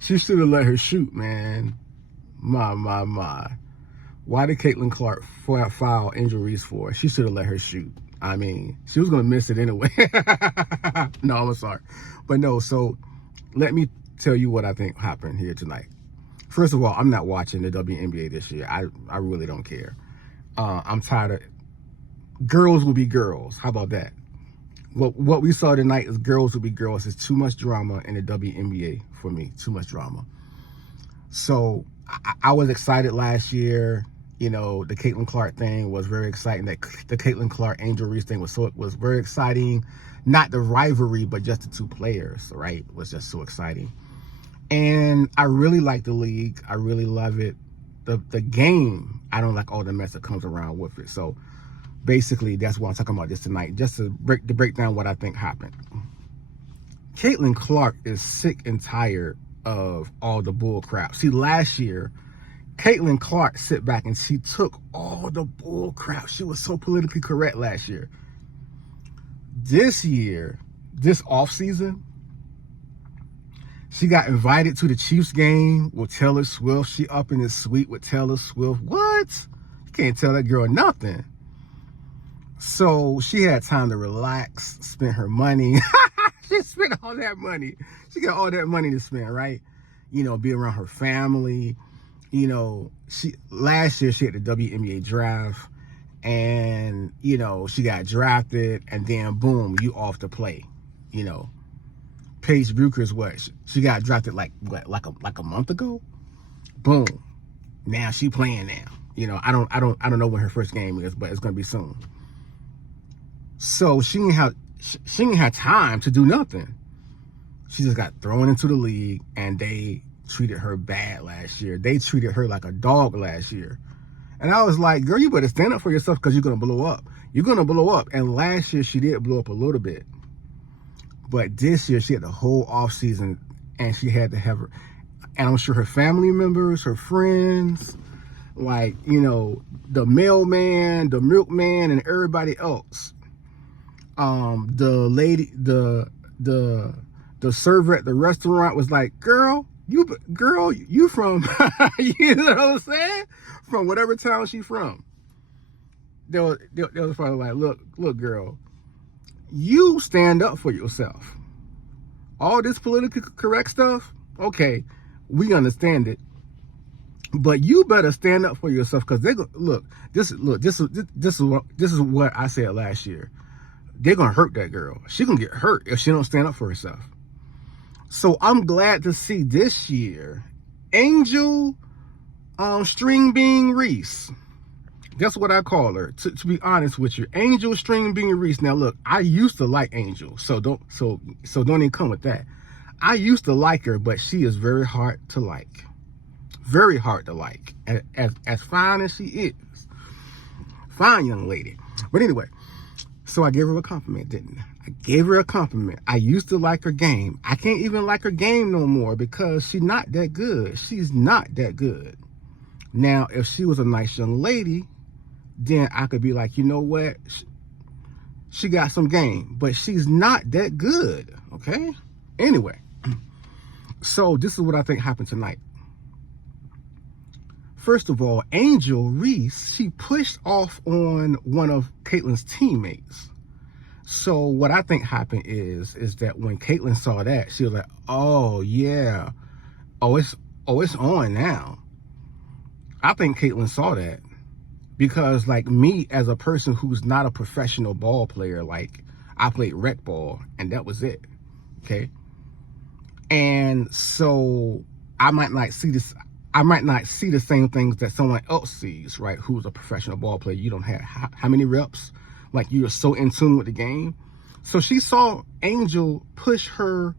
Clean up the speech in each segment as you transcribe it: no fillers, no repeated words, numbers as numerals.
She should have let her shoot, man. My. Why did Caitlyn Clark foul Angel Reese for? She should have let her shoot. I mean, she was going to miss it anyway. No, I'm sorry. But no, so let me tell you what I think happened here tonight. First of all, I'm not watching the WNBA this year. I really don't care. I'm tired of... Girls will be girls. How about that? What we saw tonight is girls will be girls. It's too much drama in the WNBA for me. Too much drama. So I was excited last year. You know, the Caitlyn Clark thing was very exciting. That the Caitlyn Clark Angel Reese thing was very exciting. Not the rivalry, but just the two players, right? It was just so exciting. And I really like the league. I really love it. The game, I don't like all the mess that comes around with it. So basically, that's why I'm talking about this tonight, just to break down what I think happened. Caitlyn Clark is sick and tired of all the bull crap. See, last year, Caitlyn Clark sit back and she took all the bull crap. She was so politically correct last year. This year, this offseason, she got invited to the Chiefs game with Taylor Swift. She up in the suite with Taylor Swift. What? You can't tell that girl nothing. So she had time to relax, spend her money. She spent all that money. She got all that money to spend, right? You know, be around her family. You know, last year she had the WNBA draft, and you know she got drafted, and then boom, you off to play. You know, Paige Bucher's what? She got drafted like a month ago. Boom, now she playing now. You know, I don't know when her first game is, but it's gonna be soon. So she didn't have time to do nothing. She just got thrown into the league, and they treated her bad last year. They treated her like a dog last year. And I was like, girl, you better stand up for yourself because you're going to blow up. You're going to blow up. And last year, she did blow up a little bit. But this year, she had the whole off season, and she had to have her, and I'm sure her family members, her friends, like, you know, the mailman, the milkman, and everybody else. The lady, the server at the restaurant was like, girl, you from, you know what I'm saying? From whatever town she from. They was probably like, look, girl, you stand up for yourself. All this politically correct stuff, okay, we understand it, but you better stand up for yourself, because they go, this is what I said last year. They're gonna hurt that girl. She gonna get hurt if she don't stand up for herself. So I'm glad to see this year Angel String Bean Reese. That's what I call her. To be honest with you, Angel String Bean Reese. Now look, I used to like Angel, so don't even come with that. I used to like her, but she is very hard to like. Very hard to like. As fine as she is. Fine young lady. But anyway, so I gave her a compliment, didn't I? I gave her a compliment. I used to like her game. I can't even like her game no more because she's not that good. She's not that good. Now, if she was a nice young lady, then I could be like, you know what? She got some game, but she's not that good, okay? Anyway, so this is what I think happened tonight. First of all, Angel Reese, she pushed off on one of Caitlyn's teammates. So what I think happened is that when Caitlyn saw that, she was like, oh yeah, it's on now. I think Caitlyn saw that because, like, me as a person who's not a professional ball player, like, I played rec ball and that was it, okay? And so I might not see the same things that someone else sees, right? Who's a professional ball player. You don't have how many reps? Like, you're so in tune with the game. So she saw Angel push her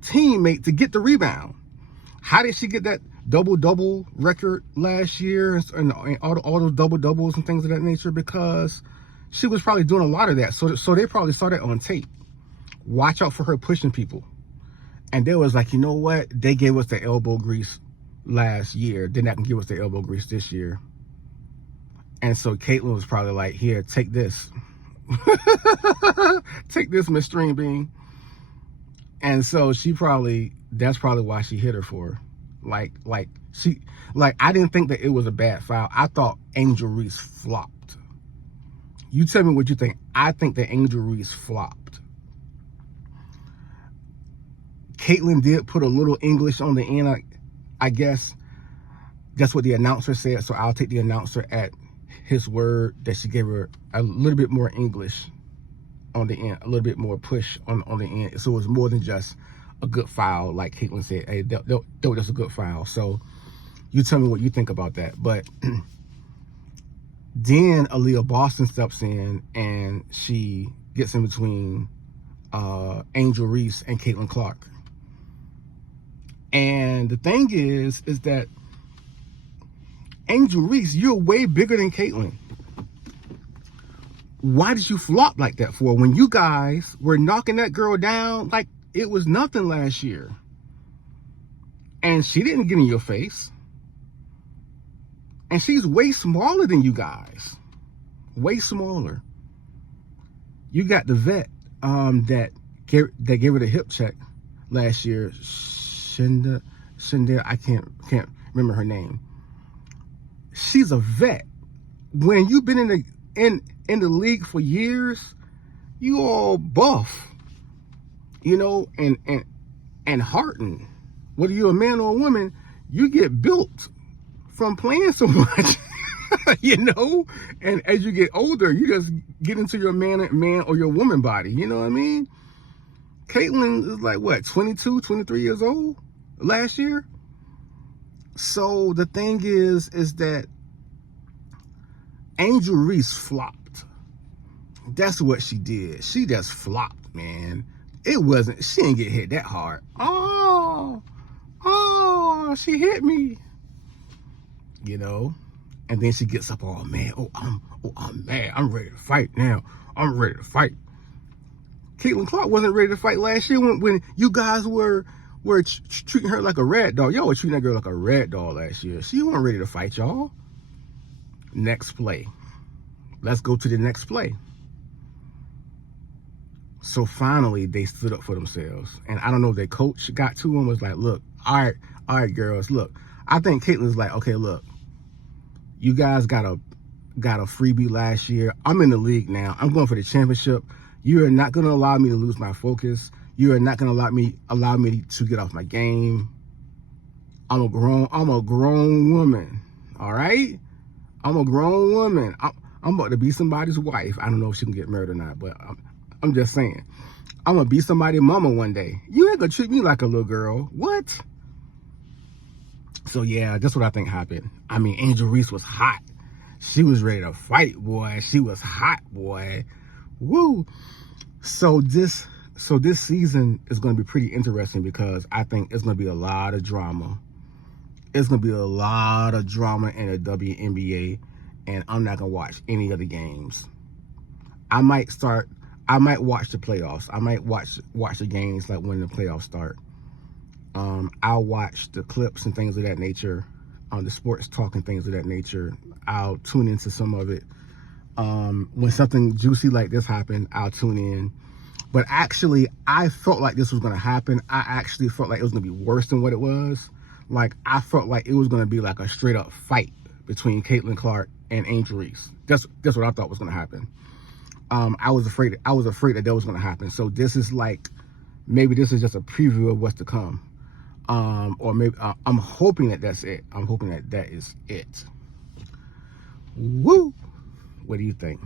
teammate to get the rebound. How did she get that double-double record last year and all those double-doubles and things of that nature? Because she was probably doing a lot of that. So they probably saw that on tape. Watch out for her pushing people. And they was like, you know what? They gave us the elbow grease last year. They're not going to give us the elbow grease this year. And so Caitlyn was probably like, here, take this. Take this, Miss String Bean. And so that's probably why she hit her for. Like I didn't think that it was a bad foul. I thought Angel Reese flopped. You tell me what you think. I think that Angel Reese flopped. Caitlyn did put a little English on the end, I guess. That's what the announcer said, so I'll take the announcer at his word that she gave her a little bit more English on the end, a little bit more push on the end. So it was more than just a good foul, like Caitlyn said. Hey, that was a good foul. So you tell me what you think about that. But then Aaliyah Boston steps in and she gets in between Angel Reese and Caitlyn Clark. And the thing is that Angel Reese, you're way bigger than Caitlyn. Why did you flop like that for? When you guys were knocking that girl down like it was nothing last year. And she didn't get in your face. And she's way smaller than you guys. Way smaller. You got the vet that gave her the hip check last year. Shinda, I can't remember her name. She's a vet. When you've been in the league for years, you all buff, and heartened. Whether you're a man or a woman, you get built from playing so much, And as you get older, you just get into your man or your woman body. You know what I mean? Caitlyn is like what, 22, 23 years old last year. So the thing is that Angel Reese flopped. That's what she did. She just flopped, man. She didn't get hit that hard. Oh, she hit me. And then she gets up all mad. I'm mad. I'm ready to fight now. I'm ready to fight. Caitlyn Clark wasn't ready to fight last year when you guys were treating her like a rag doll. Y'all were treating that girl like a rag doll last year. She wasn't ready to fight y'all. Next play. Let's go to the next play. So finally, they stood up for themselves. And I don't know if their coach got to them, was like, look, all right, girls, look. I think Caitlyn's like, okay, look, you guys got a freebie last year. I'm in the league now. I'm going for the championship. You are not going to allow me to lose my focus. You are not going to allow me to get off my game. I'm a grown woman. All right? I'm a grown woman. I'm about to be somebody's wife. I don't know if she can get married or not, but I'm just saying. I'm going to be somebody's mama one day. You ain't going to treat me like a little girl. What? So, yeah, that's what I think happened. I mean, Angel Reese was hot. She was ready to fight, boy. She was hot, boy. Woo. So this season is going to be pretty interesting because I think it's going to be a lot of drama. It's going to be a lot of drama in the WNBA, and I'm not going to watch any of the games. I might watch the playoffs. I might watch the games like when the playoffs start. I'll watch the clips and things of that nature, the sports talk and things of that nature. I'll tune into some of it. When something juicy like this happened, I'll tune in. But actually, I felt like this was going to happen. I actually felt like it was going to be worse than what it was. Like, I felt like it was going to be like a straight up fight between Caitlyn Clark and Angel Reese. That's what I thought was going to happen. I was afraid that was going to happen. So this is like, maybe this is just a preview of what's to come. Or maybe I'm hoping that that's it. I'm hoping that is it. Woo! What do you think?